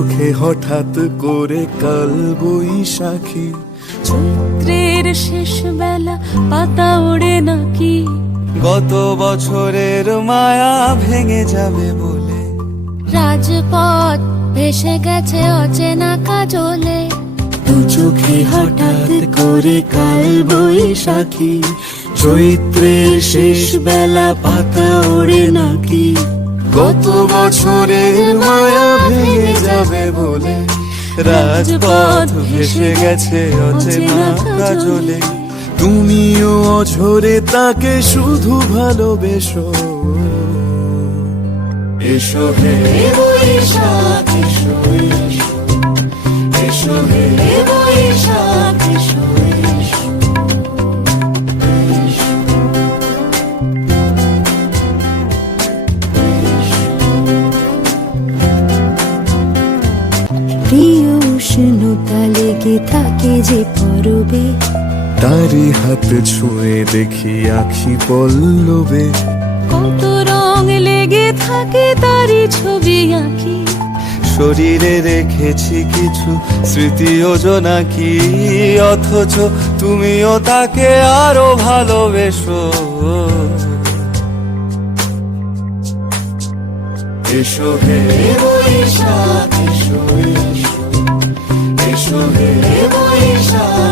চোখে হঠাৎ করে কাল বৈশাখী, চৈত্রের শেষ বেলা পাতা ওড়ে নাকি, গত বছরের মায়া ভেঙে যাবে বলে, রাজপথ ভেসে গেছে অচেনা কাজলে, দু চোখে হঠাৎ করে কাল বৈশাখী, চৈত্রের শেষ বেলা পাতা ওড়ে নাকি, গত বছরের মায়া ভেঙে যাবে বলে, রাজপথ ভেসে গেছে অচেনা কাজলে। তুমিও অঝরে তাকে শুধু ভালোবেসো, এসো হে বৈশাখ এসো, এসো হে বৈশাখ এসো, প্রিয় উষ্ণতা লেগে থাকে যে পরবে, তারি হাত ছুঁয়ে দেখি আখি পল্লবে, কত রং লেগে থাকে তারই ছবি আঁকি, শরীরে রেখেছি কিছু স্মৃতি যোজনা কি, অথচ তুমিও তাকে আরো ভালোবেসো, এসো হে বৈশাখ এসো, এসো হে বৈশাখ।